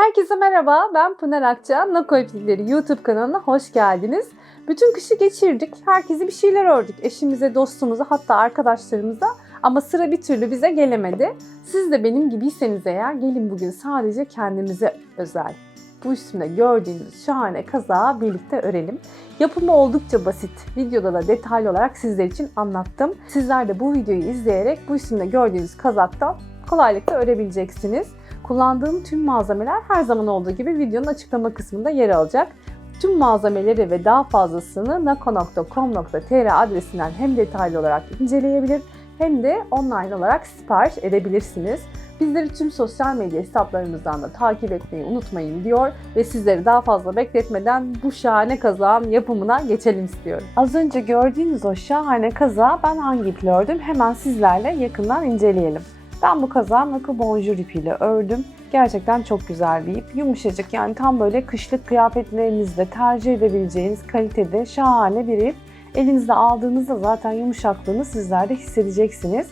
Herkese merhaba, ben Pınar Akça. Nako İplikleri YouTube kanalına hoş geldiniz. Bütün kışı geçirdik, herkese bir şeyler ördük. Eşimize, dostumuza, hatta arkadaşlarımıza. Ama sıra bir türlü bize gelemedi. Siz de benim gibiyseniz eğer gelin bugün sadece kendimize özel. Bu üstümde gördüğünüz şahane kazağı birlikte örelim. Yapımı oldukça basit. Videoda da detaylı olarak sizler için anlattım. Sizler de bu videoyu izleyerek bu üstümde gördüğünüz kazaktan kolaylıkla örebileceksiniz. Kullandığım tüm malzemeler her zaman olduğu gibi videonun açıklama kısmında yer alacak. Tüm malzemeleri ve daha fazlasını nako.com.tr adresinden hem detaylı olarak inceleyebilir hem de online olarak sipariş edebilirsiniz. Bizleri tüm sosyal medya hesaplarımızdan da takip etmeyi unutmayın diyor ve sizleri daha fazla bekletmeden bu şahane kazağın yapımına geçelim istiyorum. Az önce gördüğünüz o şahane kazağı ben hangi iple ördüm hemen sizlerle yakından inceleyelim. Ben bu kazağı Nako Bonjour ipiyle ördüm. Gerçekten çok güzel bir ip. Yumuşacık yani tam böyle kışlık kıyafetlerinizde tercih edebileceğiniz kalitede şahane bir ip. Elinizde aldığınızda zaten yumuşaklığını sizler de hissedeceksiniz.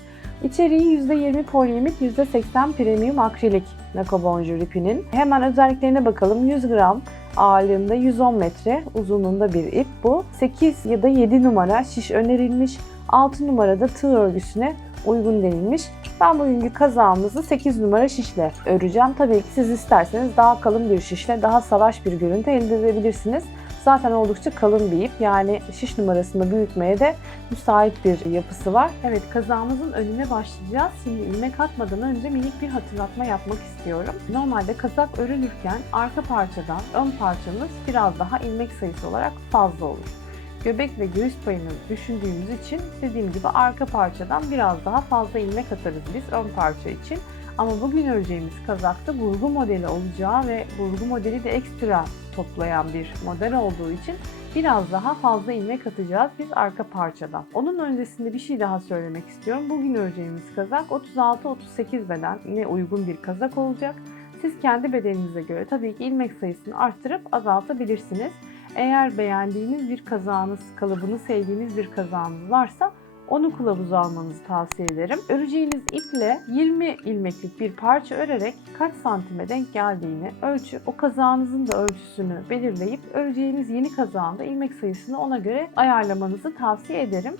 İçeriği %20 polyamit, %80 premium akrilik Nako Bonjour ipinin. Hemen özelliklerine bakalım. 100 gram ağırlığında 110 metre uzunluğunda bir ip bu. 8 ya da 7 numara şiş önerilmiş. 6 numarada tığ örgüsüne uygun denilmiş. Ben bugünkü kazağımızı 8 numara şişle öreceğim. Tabii ki siz isterseniz daha kalın bir şişle daha salaş bir görüntü elde edebilirsiniz. Zaten oldukça kalın bir ip yani şiş numarasını büyütmeye de müsait bir yapısı var. Evet kazağımızın önüne başlayacağız. Şimdi ilmek atmadan önce minik bir hatırlatma yapmak istiyorum. Normalde kazak örülürken arka parçadan ön parçamız biraz daha ilmek sayısı olarak fazla olur göbek ve göğüs payını düşündüğümüz için dediğim gibi arka parçadan biraz daha fazla ilmek atarız biz ön parça için. Ama bugün öreceğimiz kazakta burgu modeli olacağı ve burgu modeli de ekstra toplayan bir model olduğu için biraz daha fazla ilmek atacağız biz arka parçadan. Onun öncesinde bir şey daha söylemek istiyorum. Bugün öreceğimiz kazak 36-38 bedene uygun bir kazak olacak. Siz kendi bedeninize göre tabii ki ilmek sayısını arttırıp azaltabilirsiniz. Eğer beğendiğiniz bir kazağınız, kalıbını sevdiğiniz bir kazağınız varsa onu kılavuz almanızı tavsiye ederim. Öreceğiniz iple 20 ilmeklik bir parça örerek kaç santime denk geldiğini ölçüp o kazağınızın da ölçüsünü belirleyip öreceğiniz yeni kazağında ilmek sayısını ona göre ayarlamanızı tavsiye ederim.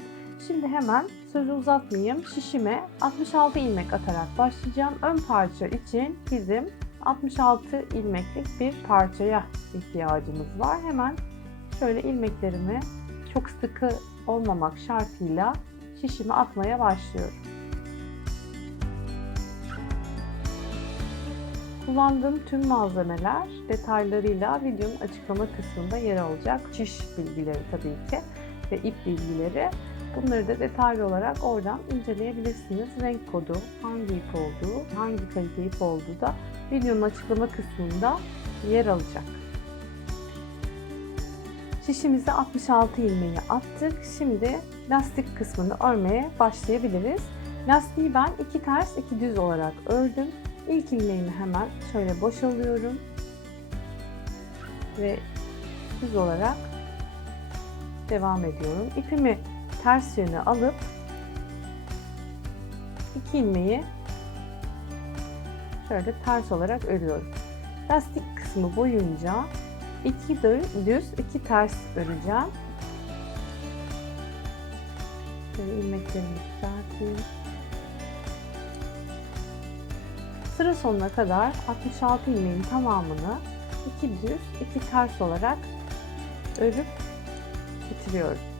Şimdi hemen sözü uzatmayayım. Şişime 66 ilmek atarak başlayacağım. Ön parça için bizim 66 ilmeklik bir parçaya ihtiyacımız var. Hemen şöyle ilmeklerimi çok sıkı olmamak şartıyla şişime atmaya başlıyorum. Kullandığım tüm malzemeler detaylarıyla videonun açıklama kısmında yer alacak. Şiş bilgileri tabii ki ve ip bilgileri. Bunları da detaylı olarak oradan inceleyebilirsiniz. Renk kodu, hangi ip olduğu, hangi kalite ip olduğu da videonun açıklama kısmında yer alacak. Şişimize 66 ilmeği attık. Şimdi lastik kısmını örmeye başlayabiliriz. Lastiği ben iki ters iki düz olarak ördüm. İlk ilmeğimi hemen şöyle boşalıyorum. Ve düz olarak devam ediyorum. İpimi ters yöne alıp iki ilmeği şöyle ters olarak örüyorum. Lastik kısmı boyunca iki düz, iki ters öreceğim. Şöyle ilmeklerimi düzelteyim. Sıra sonuna kadar 66 ilmeğin tamamını iki düz, iki ters olarak örüp bitiriyorum.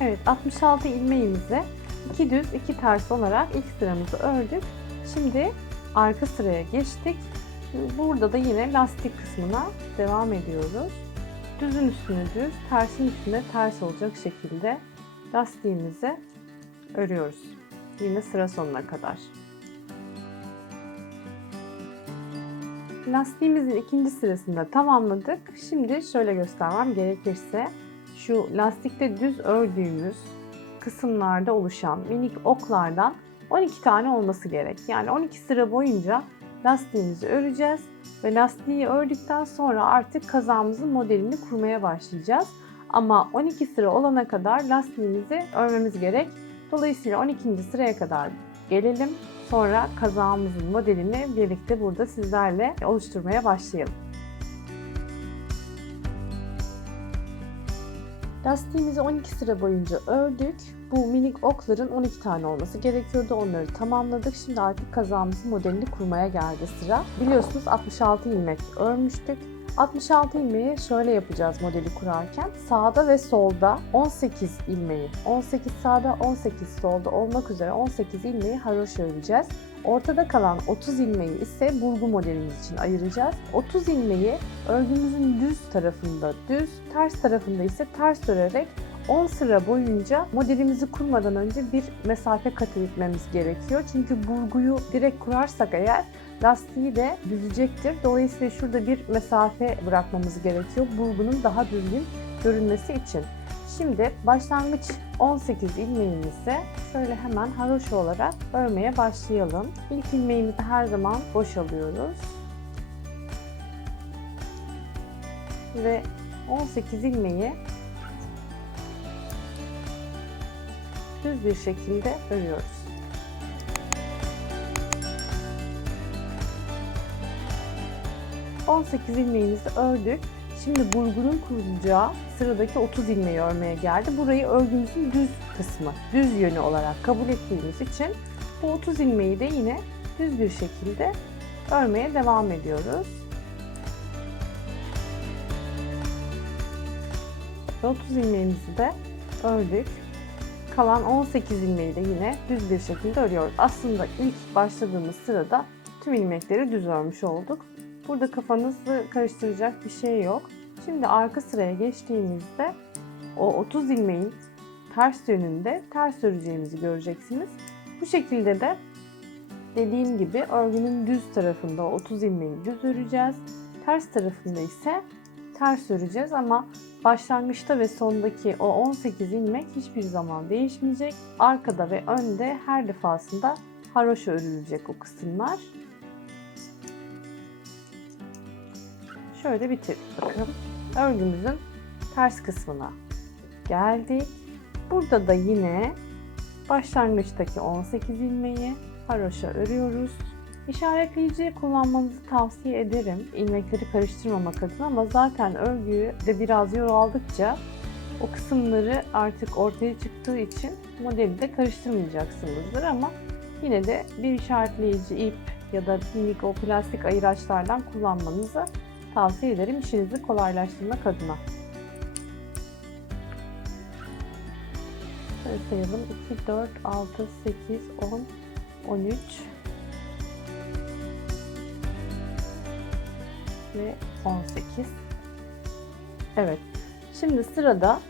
Evet 66 ilmeğimizi iki düz iki ters olarak ilk sıramızı ördük. Şimdi arka sıraya geçtik. Burada da yine lastik kısmına devam ediyoruz. Düzün üstüne düz, tersin üstüne ters olacak şekilde lastiğimizi örüyoruz. Yine sıra sonuna kadar. Lastiğimizin ikinci sırasında tamamladık. Şimdi şöyle göstermem gerekirse şu lastikte düz ördüğümüz kısımlarda oluşan minik oklardan 12 tane olması gerek. Yani 12 sıra boyunca lastiğimizi öreceğiz ve lastiği ördükten sonra artık kazağımızın modelini kurmaya başlayacağız. Ama 12 sıra olana kadar lastiğimizi örmemiz gerek. Dolayısıyla 12. sıraya kadar gelelim. Sonra kazağımızın modelini birlikte burada sizlerle oluşturmaya başlayalım. Lastiğimizi 12 sıra boyunca ördük. Bu minik okların 12 tane olması gerekiyordu. Onları tamamladık. Şimdi artık kazağımızın modelini kurmaya geldi sıra. Biliyorsunuz 66 ilmek örmüştük. 66 ilmeği şöyle yapacağız modeli kurarken. Sağda ve solda 18 ilmeği, 18 sağda 18 solda olmak üzere 18 ilmeği haroşa öreceğiz. Ortada kalan 30 ilmeği ise burgu modelimiz için ayıracağız. 30 ilmeği örgümüzün düz tarafında düz, ters tarafında ise ters örerek 10 sıra boyunca modelimizi kurmadan önce bir mesafe kat etmemiz gerekiyor. Çünkü burguyu direkt kurarsak eğer lastiği de büzecektir. Dolayısıyla şurada bir mesafe bırakmamız gerekiyor burgunun daha düzgün görünmesi için. Şimdi başlangıç 18 ilmeğimizi şöyle hemen haroşa olarak örmeye başlayalım. İlk ilmeğimizi her zaman boş alıyoruz. Ve 18 ilmeği düz bir şekilde örüyoruz. ...18 ilmeğimizi ördük. Şimdi burgunun kurulacağı sıradaki 30 ilmeği örmeye geldi. Burayı örgümüzün düz kısmı, düz yönü olarak kabul ettiğimiz için bu 30 ilmeği de yine düz bir şekilde örmeye devam ediyoruz. 30 ilmeğimizi de ördük. Kalan 18 ilmeği de yine düz bir şekilde örüyoruz. Aslında ilk başladığımız sırada tüm ilmekleri düz örmüş olduk. Burada kafanızı karıştıracak bir şey yok. Şimdi arka sıraya geçtiğimizde o 30 ilmeğin ters yönünde ters öreceğimizi göreceksiniz. Bu şekilde de dediğim gibi örgünün düz tarafında o 30 ilmeği düz öreceğiz. Ters tarafında ise ters öreceğiz ama başlangıçta ve sondaki o 18 ilmek hiçbir zaman değişmeyecek. Arkada ve önde her defasında haroşa örülecek o kısımlar. Şöyle bitirdik bakın. Örgümüzün ters kısmına geldik. Burada da yine başlangıçtaki 18 ilmeği haroşa örüyoruz. İşaretleyici kullanmanızı tavsiye ederim. İlmekleri karıştırmamak adına ama zaten örgüyü de biraz yol aldıkça o kısımları artık ortaya çıktığı için modeli de karıştırmayacaksınızdır ama yine de bir işaretleyici ip ya da minik o plastik ayıraçlardan kullanmanızı tavsiye ederim işinizi kolaylaştırmak adına. Şöyle sayalım. 2, 4, 6, 8, 10, 13 ve 18. Evet. Şimdi sırada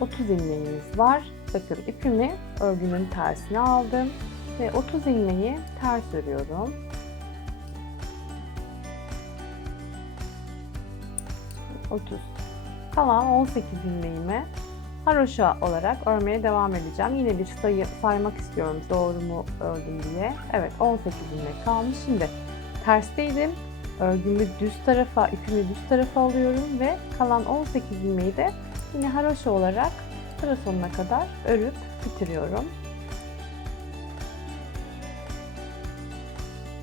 30 ilmeğimiz var. Bakın ipimi örgünün tersine aldım ve 30 ilmeği ters örüyorum. 30. Kalan 18 ilmeğimi haroşa olarak örmeye devam edeceğim. Yine bir sayı saymak istiyorum doğru mu ördüm diye. Evet 18 ilmek kalmış. Şimdi tersteydim. Örgümü düz tarafa, ipimi düz tarafa alıyorum ve kalan 18 ilmeği de yine haroşa olarak sıra sonuna kadar örüp bitiriyorum.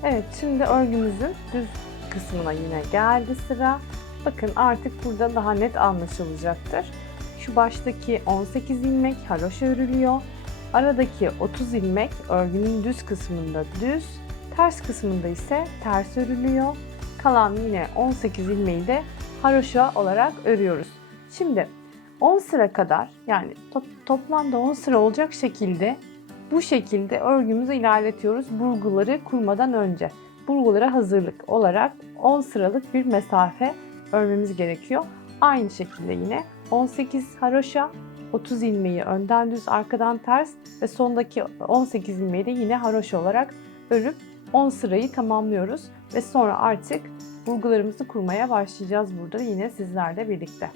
Evet şimdi örgümüzün düz kısmına yine geldi sıra. Bakın artık burada daha net anlaşılacaktır. Şu baştaki 18 ilmek haroşa örülüyor. Aradaki 30 ilmek örgünün düz kısmında düz, ters kısmında ise ters örülüyor. Kalan yine 18 ilmeği de haroşa olarak örüyoruz. Şimdi 10 sıra kadar yani to- toplamda 10 sıra olacak şekilde bu şekilde örgümüzü ilerletiyoruz burguları kurmadan önce. Burgulara hazırlık olarak 10 sıralık bir mesafe örmemiz gerekiyor. Aynı şekilde yine 18 haroşa, 30 ilmeği önden düz arkadan ters ve sondaki 18 ilmeği de yine haroşa olarak örüp 10 sırayı tamamlıyoruz ve sonra artık burgularımızı kurmaya başlayacağız burada yine sizlerle birlikte.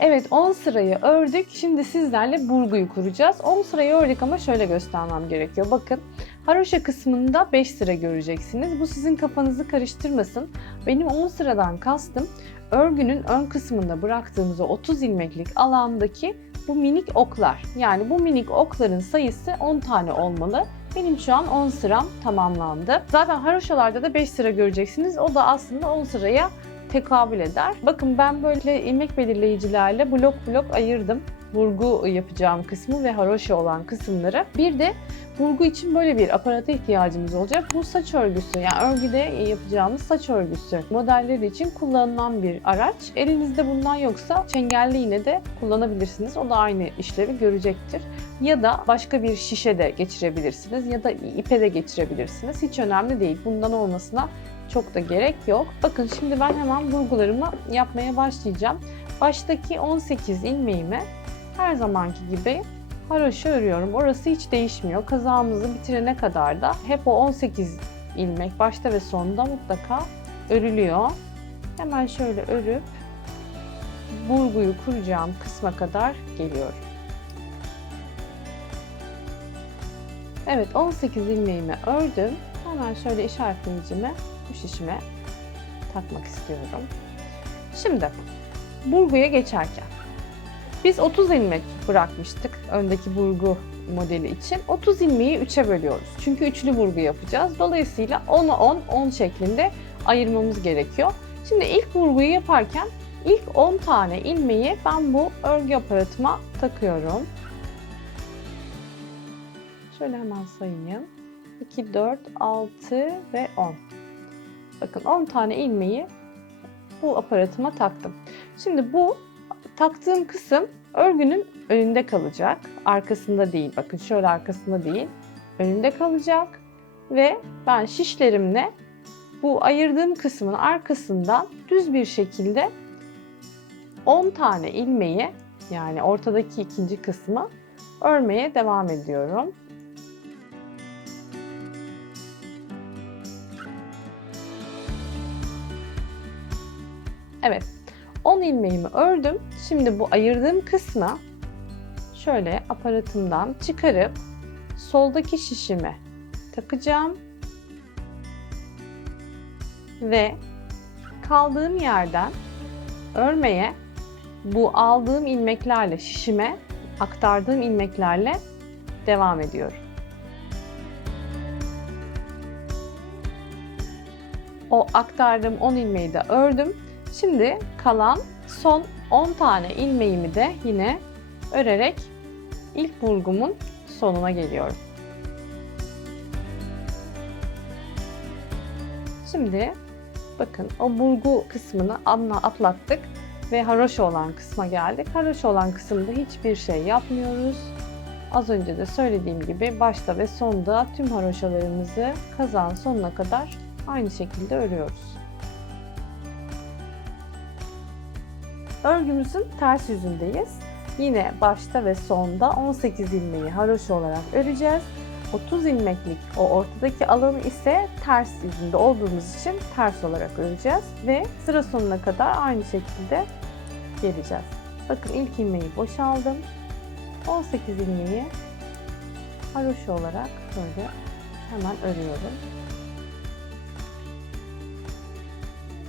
Evet 10 sırayı ördük. Şimdi sizlerle burguyu kuracağız. 10 sırayı ördük ama şöyle göstermem gerekiyor. Bakın haroşa kısmında 5 sıra göreceksiniz. Bu sizin kafanızı karıştırmasın. Benim 10 sıradan kastım örgünün ön kısmında bıraktığımız o 30 ilmeklik alandaki bu minik oklar. Yani bu minik okların sayısı 10 tane olmalı. Benim şu an 10 sıram tamamlandı. Zaten haroşalarda da 5 sıra göreceksiniz. O da aslında 10 sıraya tekabül eder. Bakın ben böyle ilmek belirleyicilerle blok blok ayırdım. Burgu yapacağım kısmı ve haroşa olan kısımları. Bir de burgu için böyle bir aparata ihtiyacımız olacak. Bu saç örgüsü yani örgüde yapacağımız saç örgüsü modelleri için kullanılan bir araç. Elinizde bundan yoksa çengelli iğne de kullanabilirsiniz. O da aynı işlevi görecektir. Ya da başka bir şişe de geçirebilirsiniz ya da ipe de geçirebilirsiniz. Hiç önemli değil. Bundan olmasına çok da gerek yok. Bakın şimdi ben hemen burgularımı yapmaya başlayacağım. Baştaki 18 ilmeğimi her zamanki gibi haroşa örüyorum. Orası hiç değişmiyor. Kazağımızı bitirene kadar da hep o 18 ilmek başta ve sonda mutlaka örülüyor. Hemen şöyle örüp burguyu kuracağım kısma kadar geliyorum. Evet 18 ilmeğimi ördüm. Hemen şöyle işaretleyicimi bu şişime takmak istiyorum. Şimdi burguya geçerken biz 30 ilmek bırakmıştık öndeki burgu modeli için. 30 ilmeği 3'e bölüyoruz. Çünkü üçlü burgu yapacağız. Dolayısıyla 10'a 10, 10 şeklinde ayırmamız gerekiyor. Şimdi ilk burguyu yaparken ilk 10 tane ilmeği ben bu örgü aparatıma takıyorum. Şöyle hemen sayayım. 2, 4, 6 ve 10. Bakın 10 tane ilmeği bu aparatıma taktım. Şimdi bu taktığım kısım örgünün önünde kalacak. Arkasında değil. Bakın şöyle arkasında değil. Önünde kalacak. Ve ben şişlerimle bu ayırdığım kısmın arkasından düz bir şekilde 10 tane ilmeği yani ortadaki ikinci kısmı örmeye devam ediyorum. Evet. 10 ilmeğimi ördüm. Şimdi bu ayırdığım kısmı şöyle aparatımdan çıkarıp soldaki şişime takacağım. Ve kaldığım yerden örmeye bu aldığım ilmeklerle şişime aktardığım ilmeklerle devam ediyorum. O aktardığım 10 ilmeği de ördüm. Şimdi kalan son 10 tane ilmeğimi de yine örerek ilk burgumun sonuna geliyorum. Şimdi bakın o burgu kısmını atlattık ve haroşa olan kısma geldik. Haroşa olan kısımda hiçbir şey yapmıyoruz. Az önce de söylediğim gibi başta ve sonda tüm haroşalarımızı kazan sonuna kadar aynı şekilde örüyoruz. Örgümüzün ters yüzündeyiz. Yine başta ve sonda 18 ilmeği haroşa olarak öreceğiz. 30 ilmeklik o ortadaki alanı ise ters yüzünde olduğumuz için ters olarak öreceğiz ve sıra sonuna kadar aynı şekilde geleceğiz. Bakın ilk ilmeği boşaldım. 18 ilmeği haroşa olarak böyle hemen örüyorum.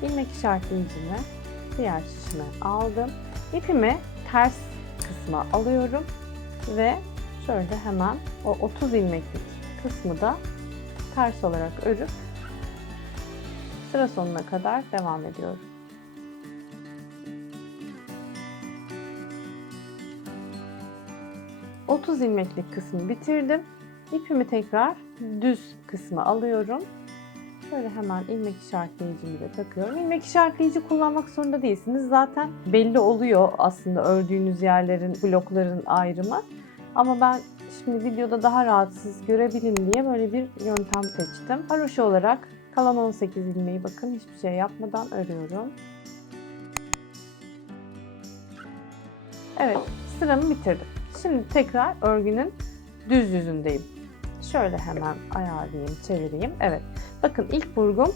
İlmek işaretleyicimi diğer şişime aldım. İpimi ters kısma alıyorum ve şöyle hemen o 30 ilmeklik kısmı da ters olarak örüp sıra sonuna kadar devam ediyorum. ...30 ilmeklik kısmı bitirdim. İpimi tekrar düz kısmı alıyorum Şöyle hemen ilmek işaretleyicimi de takıyorum. İlmek işaretleyici kullanmak zorunda değilsiniz. Zaten belli oluyor aslında ördüğünüz yerlerin, blokların ayrımı. Ama ben şimdi videoda daha rahatsız görebilin diye böyle bir yöntem seçtim. Haroşa olarak kalan 18 ilmeği bakın hiçbir şey yapmadan örüyorum. Evet sıramı bitirdim. Şimdi tekrar örgünün düz yüzündeyim. Şöyle hemen ayarlayayım, çevireyim. Evet. Bakın ilk burgum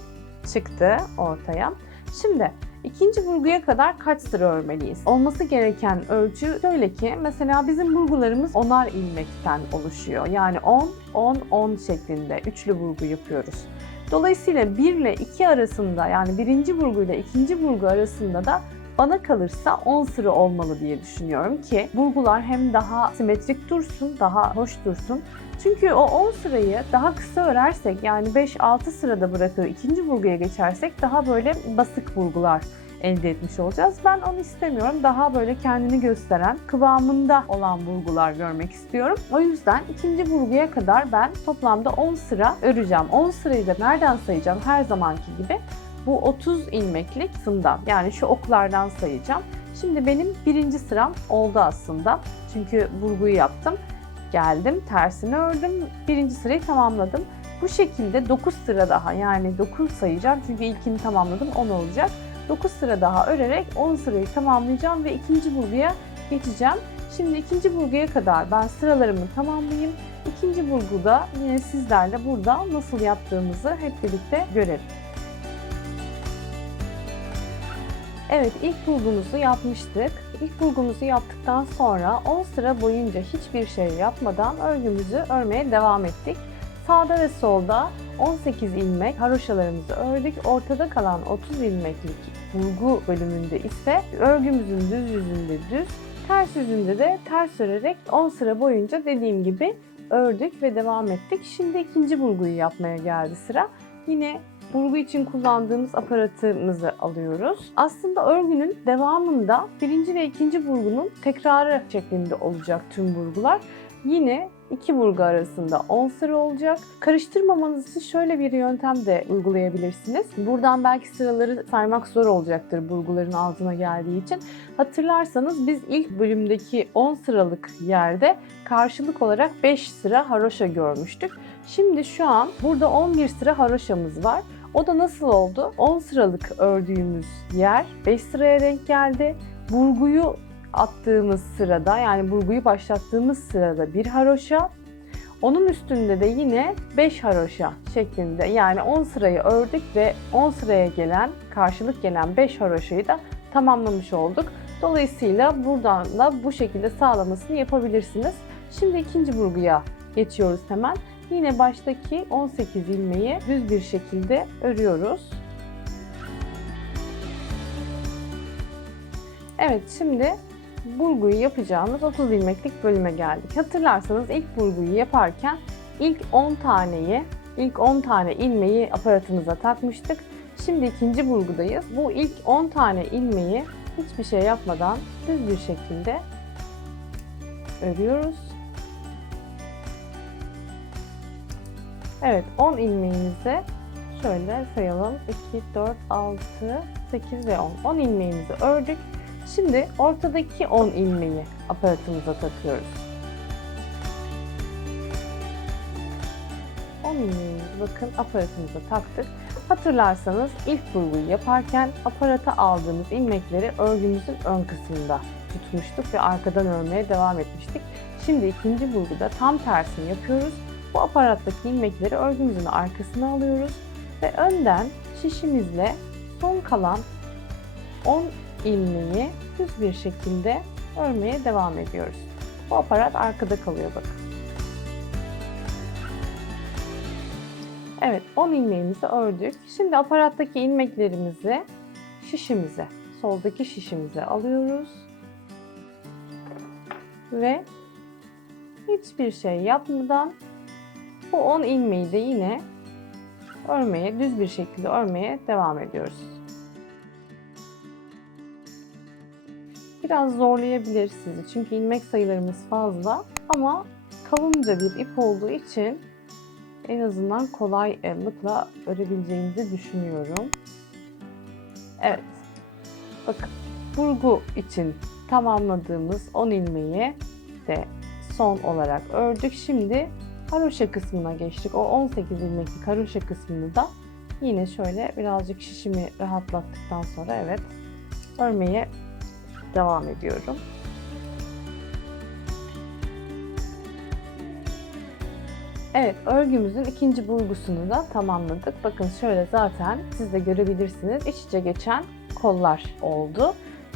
çıktı ortaya. Şimdi ikinci burguya kadar kaç sıra örmeliyiz? Olması gereken ölçü şöyle ki mesela bizim burgularımız onar ilmekten oluşuyor. Yani 10, 10, 10 şeklinde üçlü burgu yapıyoruz. Dolayısıyla 1 ile 2 arasında yani birinci burgu ile ikinci burgu arasında da Bana kalırsa 10 sıra olmalı diye düşünüyorum ki burgular hem daha simetrik dursun, daha hoş dursun. Çünkü o 10 sırayı daha kısa örersek yani 5-6 sırada bırakıp ikinci burguya geçersek daha böyle basık burgular elde etmiş olacağız. Ben onu istemiyorum. Daha böyle kendini gösteren, kıvamında olan burgular görmek istiyorum. O yüzden ikinci burguya kadar ben toplamda 10 sıra öreceğim. 10 sırayı da nereden sayacağım? Her zamanki gibi bu 30 ilmeklik sından yani şu oklardan sayacağım. Şimdi benim birinci sıram oldu aslında. Çünkü burguyu yaptım. Geldim, tersini ördüm. Birinci sırayı tamamladım. Bu şekilde 9 sıra daha yani 9 sayacağım. Çünkü ilkini tamamladım 10 olacak. 9 sıra daha örerek 10 sırayı tamamlayacağım ve ikinci burguya geçeceğim. Şimdi ikinci burguya kadar ben sıralarımı tamamlayayım. İkinci burguda yine sizlerle burada nasıl yaptığımızı hep birlikte görelim. Evet ilk bulgumuzu yapmıştık. İlk bulgumuzu yaptıktan sonra 10 sıra boyunca hiçbir şey yapmadan örgümüzü örmeye devam ettik. Sağda ve solda 18 ilmek haroşalarımızı ördük. Ortada kalan 30 ilmeklik bulgu bölümünde ise örgümüzün düz yüzünde düz, ters yüzünde de ters örerek 10 sıra boyunca dediğim gibi ördük ve devam ettik. Şimdi ikinci burguyu yapmaya geldi sıra. Yine burgu için kullandığımız aparatımızı alıyoruz. Aslında örgünün devamında birinci ve ikinci burgunun tekrarı şeklinde olacak tüm burgular. Yine iki burgu arasında 10 sıra olacak. Karıştırmamanız için şöyle bir yöntem de uygulayabilirsiniz. Buradan belki sıraları saymak zor olacaktır burguların altına geldiği için. Hatırlarsanız biz ilk bölümdeki 10 sıralık yerde karşılık olarak 5 sıra haroşa görmüştük. Şimdi şu an burada 11 sıra haroşamız var. O da nasıl oldu? 10 sıralık ördüğümüz yer 5 sıraya denk geldi. Burguyu attığımız sırada yani burguyu başlattığımız sırada bir haroşa, onun üstünde de yine 5 haroşa şeklinde yani 10 sırayı ördük ve 10 sıraya gelen karşılık gelen 5 haroşayı da tamamlamış olduk. Dolayısıyla buradan da bu şekilde sağlamasını yapabilirsiniz. Şimdi ikinci burguya geçiyoruz hemen. Yine baştaki 18 ilmeği düz bir şekilde örüyoruz. Evet şimdi burguyu yapacağımız 30 ilmeklik bölüme geldik. Hatırlarsanız ilk burguyu yaparken ilk 10 taneyi, ilk 10 tane ilmeği aparatımıza takmıştık. Şimdi ikinci burgudayız. Bu ilk 10 tane ilmeği hiçbir şey yapmadan düz bir şekilde örüyoruz. Evet 10 ilmeğimizi şöyle sayalım. 2, 4, 6, 8 ve 10. 10 ilmeğimizi ördük. Şimdi ortadaki 10 ilmeği aparatımıza takıyoruz. 10 ilmeğimizi bakın aparatımıza taktık. Hatırlarsanız ilk burguyu yaparken aparata aldığımız ilmekleri örgümüzün ön kısmında tutmuştuk ve arkadan örmeye devam etmiştik. Şimdi ikinci burguda tam tersini yapıyoruz. Bu aparattaki ilmekleri örgümüzün arkasına alıyoruz ve önden şişimizle son kalan 10 ilmeği düz bir şekilde örmeye devam ediyoruz. Bu aparat arkada kalıyor bakın. Evet 10 ilmeğimizi ördük. Şimdi aparattaki ilmeklerimizi şişimize, soldaki şişimize alıyoruz. Ve hiçbir şey yapmadan bu 10 ilmeği de yine örmeye, düz bir şekilde örmeye devam ediyoruz. Biraz zorlayabilir sizi çünkü ilmek sayılarımız fazla ama kalınca bir ip olduğu için en azından kolaylıkla örebileceğinizi düşünüyorum. Evet. Bakın burgu için tamamladığımız 10 ilmeği de son olarak ördük. Şimdi haroşa kısmına geçtik. O 18 ilmeklik haroşa kısmını da yine şöyle birazcık şişimi rahatlattıktan sonra evet örmeye devam ediyorum. Evet, örgümüzün ikinci burgusunu da tamamladık. Bakın şöyle zaten siz de görebilirsiniz. İç içe geçen kollar oldu.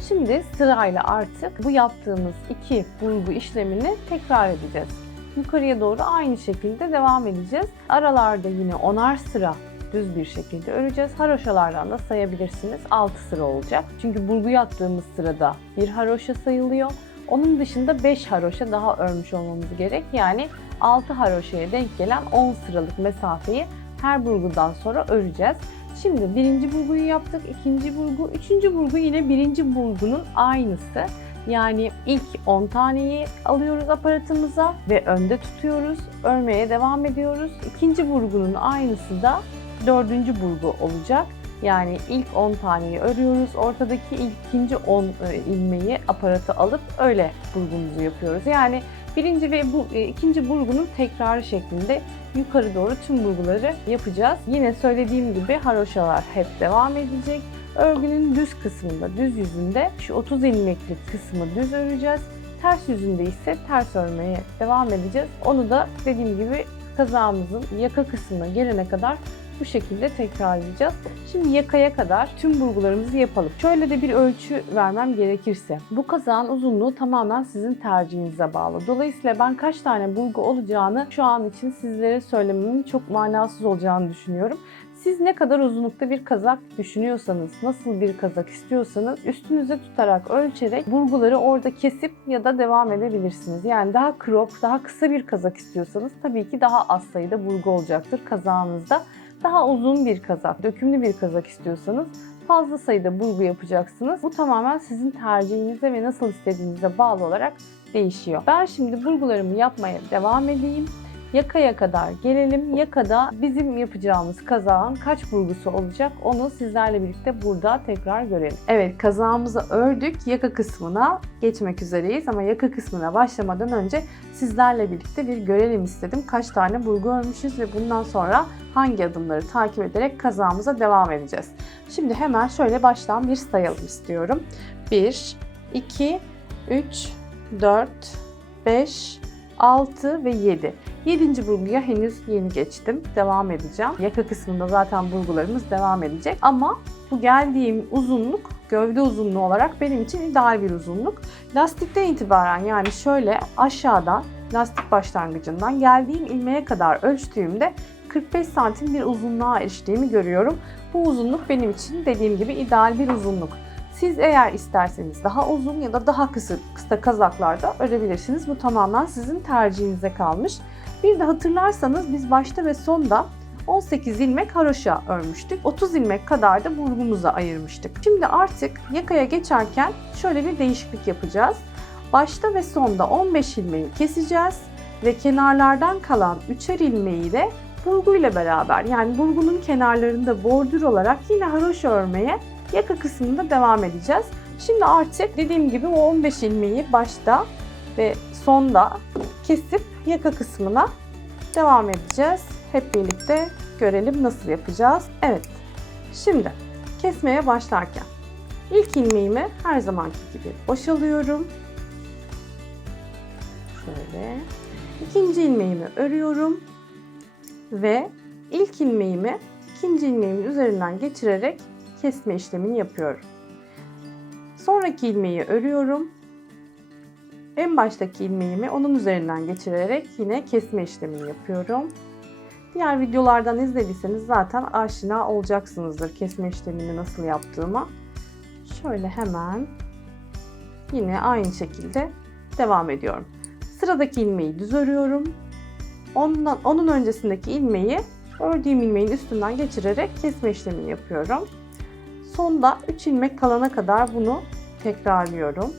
Şimdi sırayla artık bu yaptığımız iki burgu işlemini tekrar edeceğiz. Yukarıya doğru aynı şekilde devam edeceğiz. Aralarda yine onar sıra düz bir şekilde öreceğiz. Haroşalardan da sayabilirsiniz. 6 sıra olacak. Çünkü burguyu attığımız sırada bir haroşa sayılıyor. Onun dışında 5 haroşa daha örmüş olmamız gerek. Yani 6 haroşaya denk gelen 10 sıralık mesafeyi her burgudan sonra öreceğiz. Şimdi birinci burguyu yaptık, ikinci burgu, üçüncü burgu yine birinci burgunun aynısı. Yani ilk 10 taneyi alıyoruz aparatımıza ve önde tutuyoruz. Örmeye devam ediyoruz. İkinci burgunun aynısı da dördüncü burgu olacak. Yani ilk 10 taneyi örüyoruz. Ortadaki ikinci 10 ilmeği aparata alıp öyle burgumuzu yapıyoruz. Yani birinci ve bu e, ikinci burgunun tekrarı şeklinde yukarı doğru tüm burguları yapacağız. Yine söylediğim gibi haroşalar hep devam edecek. Örgünün düz kısmında, düz yüzünde şu 30 ilmeklik kısmı düz öreceğiz. Ters yüzünde ise ters örmeye devam edeceğiz. Onu da dediğim gibi kazağımızın yaka kısmına gelene kadar bu şekilde tekrarlayacağız. Şimdi yakaya kadar tüm burgularımızı yapalım. Şöyle de bir ölçü vermem gerekirse. Bu kazağın uzunluğu tamamen sizin tercihinize bağlı. Dolayısıyla ben kaç tane burgu olacağını şu an için sizlere söylememin çok manasız olacağını düşünüyorum. Siz ne kadar uzunlukta bir kazak düşünüyorsanız, nasıl bir kazak istiyorsanız üstünüze tutarak ölçerek burguları orada kesip ya da devam edebilirsiniz. Yani daha crop, daha kısa bir kazak istiyorsanız tabii ki daha az sayıda burgu olacaktır kazağınızda. Daha uzun bir kazak, dökümlü bir kazak istiyorsanız fazla sayıda burgu yapacaksınız. Bu tamamen sizin tercihinize ve nasıl istediğinize bağlı olarak değişiyor. Ben şimdi burgularımı yapmaya devam edeyim. Yakaya kadar gelelim. Yakada bizim yapacağımız kazağın kaç burgusu olacak onu sizlerle birlikte burada tekrar görelim. Evet kazağımızı ördük. Yaka kısmına geçmek üzereyiz ama yaka kısmına başlamadan önce sizlerle birlikte bir görelim istedim. Kaç tane burgu örmüşüz ve bundan sonra hangi adımları takip ederek kazağımıza devam edeceğiz. Şimdi hemen şöyle baştan bir sayalım istiyorum. 1, 2, 3, 4, 5, 6 ve 7. 7. burguya henüz yeni geçtim. Devam edeceğim. Yaka kısmında zaten burgularımız devam edecek. Ama bu geldiğim uzunluk gövde uzunluğu olarak benim için ideal bir uzunluk. Lastikten itibaren yani şöyle aşağıdan lastik başlangıcından geldiğim ilmeğe kadar ölçtüğümde 45 santim bir uzunluğa eriştiğimi görüyorum. Bu uzunluk benim için dediğim gibi ideal bir uzunluk. Siz eğer isterseniz daha uzun ya da daha kısa, kısa kazaklarda örebilirsiniz. Bu tamamen sizin tercihinize kalmış. Bir de hatırlarsanız biz başta ve sonda 18 ilmek haroşa örmüştük. 30 ilmek kadar da burgumuza ayırmıştık. Şimdi artık yakaya geçerken şöyle bir değişiklik yapacağız. Başta ve sonda 15 ilmeği keseceğiz ve kenarlardan kalan 3'er ilmeği de burguyla beraber yani burgunun kenarlarında bordür olarak yine haroşa örmeye yaka kısmında devam edeceğiz. Şimdi artık dediğim gibi o 15 ilmeği başta ve sonda kesip yaka kısmına devam edeceğiz. Hep birlikte görelim nasıl yapacağız. Evet. Şimdi kesmeye başlarken ilk ilmeğimi her zamanki gibi boşalıyorum. Şöyle. İkinci ilmeğimi örüyorum ve ilk ilmeğimi ikinci ilmeğimin üzerinden geçirerek kesme işlemini yapıyorum. Sonraki ilmeği örüyorum. En baştaki ilmeğimi onun üzerinden geçirerek yine kesme işlemini yapıyorum. Diğer videolardan izlediyseniz zaten aşina olacaksınızdır kesme işlemini nasıl yaptığıma. Şöyle hemen yine aynı şekilde devam ediyorum. Sıradaki ilmeği düz örüyorum. Ondan, onun öncesindeki ilmeği ördüğüm ilmeğin üstünden geçirerek kesme işlemini yapıyorum. Sonda 3 ilmek kalana kadar bunu tekrarlıyorum.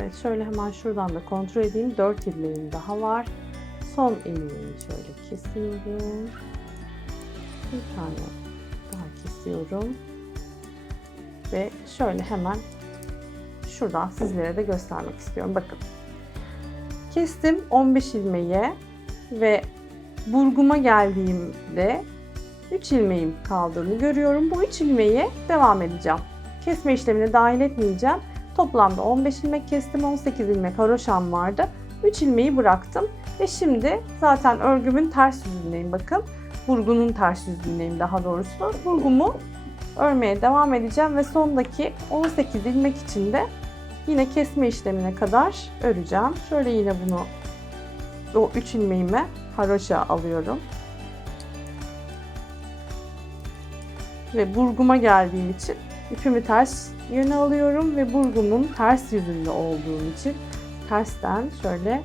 Evet şöyle hemen şuradan da kontrol edeyim. 4 ilmeğim daha var. Son ilmeği şöyle kesiyorum. Bir tane daha kesiyorum. Ve şöyle hemen şuradan sizlere de göstermek istiyorum. Bakın. Kestim 15 ilmeğe ve burguma geldiğimde 3 ilmeğim kaldığını görüyorum. Bu 3 ilmeğe devam edeceğim. Kesme işlemine dahil etmeyeceğim. Toplamda 15 ilmek kestim. 18 ilmek haroşam vardı. 3 ilmeği bıraktım. Ve şimdi zaten örgümün ters yüzündeyim bakın. Burgunun ters yüzündeyim daha doğrusu. Burgumu örmeye devam edeceğim ve sondaki 18 ilmek içinde yine kesme işlemine kadar öreceğim. Şöyle yine bunu o 3 ilmeğime haroşa alıyorum. Ve burguma geldiğim için ipimi ters yöne alıyorum ve burgumun ters yüzünde olduğum için tersten şöyle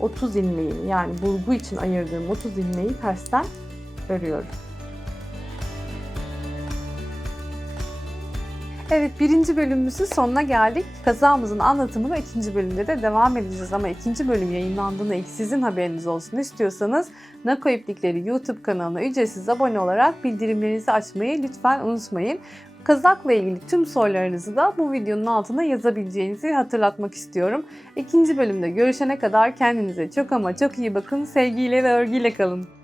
30 ilmeğimi yani burgu için ayırdığım 30 ilmeği tersten örüyorum. Evet birinci bölümümüzün sonuna geldik. Kazamızın anlatımını ikinci bölümde de devam edeceğiz ama ikinci bölüm yayınlandığında ilk sizin haberiniz olsun istiyorsanız Nako İplikleri YouTube kanalına ücretsiz abone olarak bildirimlerinizi açmayı lütfen unutmayın. Kazakla ilgili tüm sorularınızı da bu videonun altına yazabileceğinizi hatırlatmak istiyorum. İkinci bölümde görüşene kadar kendinize çok ama çok iyi bakın. Sevgiyle ve örgüyle kalın.